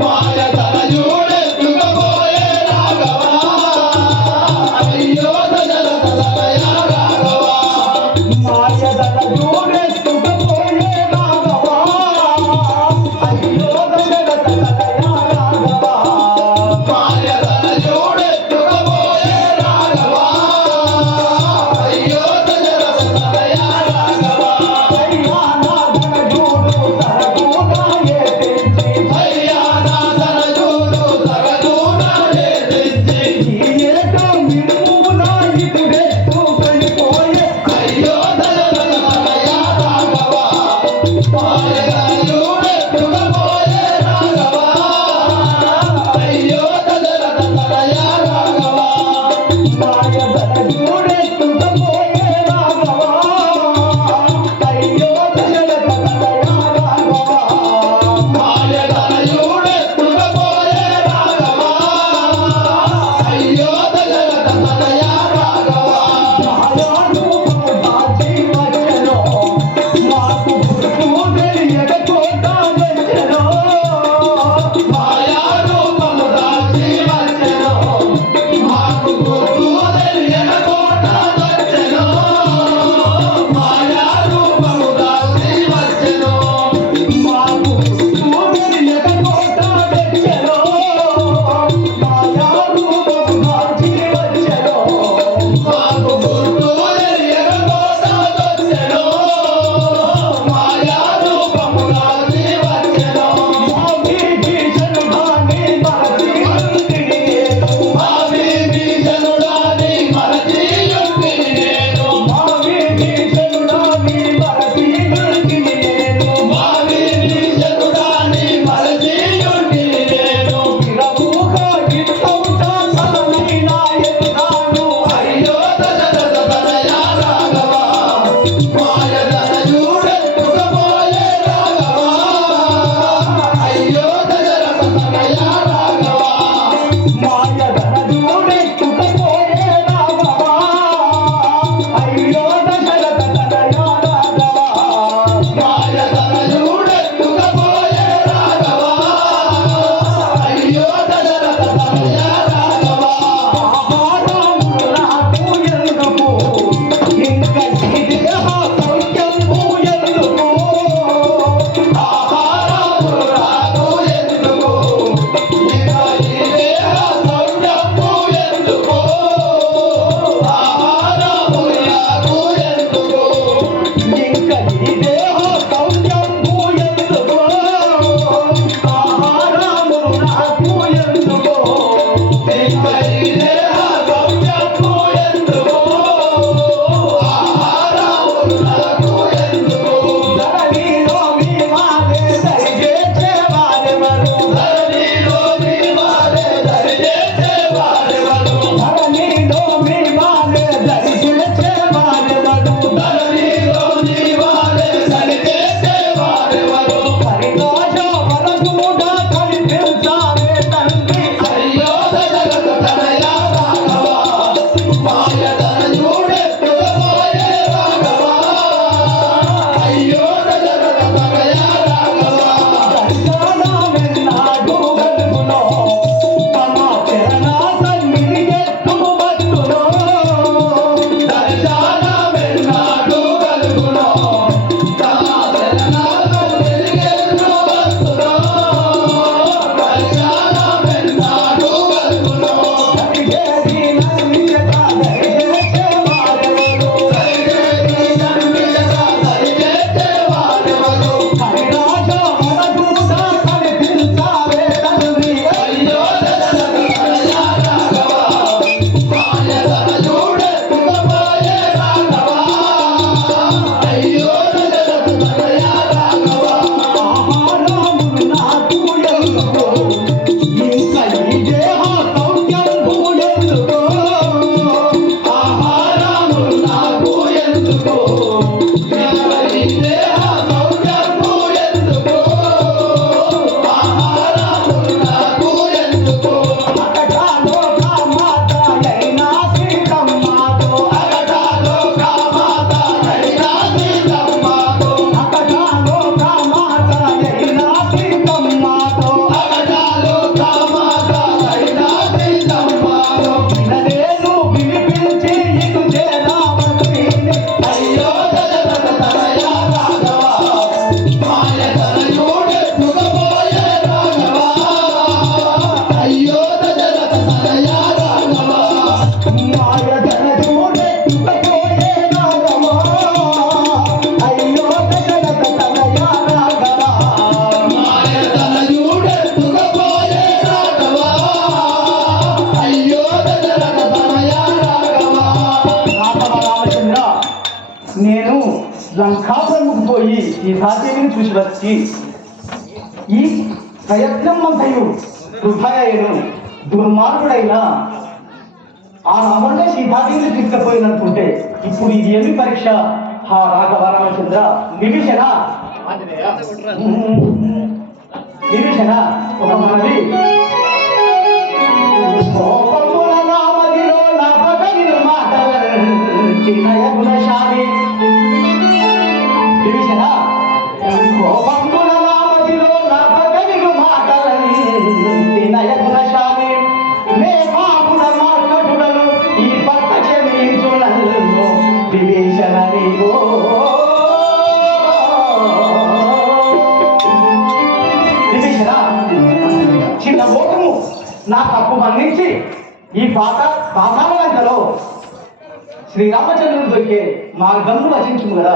మాయ తన నేను లంకాపురముకు పోయి సీతాదేవిని చూసి వచ్చి ఈ ప్రయత్నం అంతయు వృధయను దుర్మార్గుడైన ఆ రావణుడే సీతాదేవిని తీసుకుపోయినట్టుంటే ఇప్పుడు ఇది ఏమి పరీక్ష? హా రాఘవరామచంద్ర నిమిషన నిమిషన ఒక మనది చిన్న ఓటము నా తప్పు మన్నించి ఈ పాత పాతాళంకలో శ్రీరామచంద్రుడు దొరికే మార్గంను వచించుము కదా.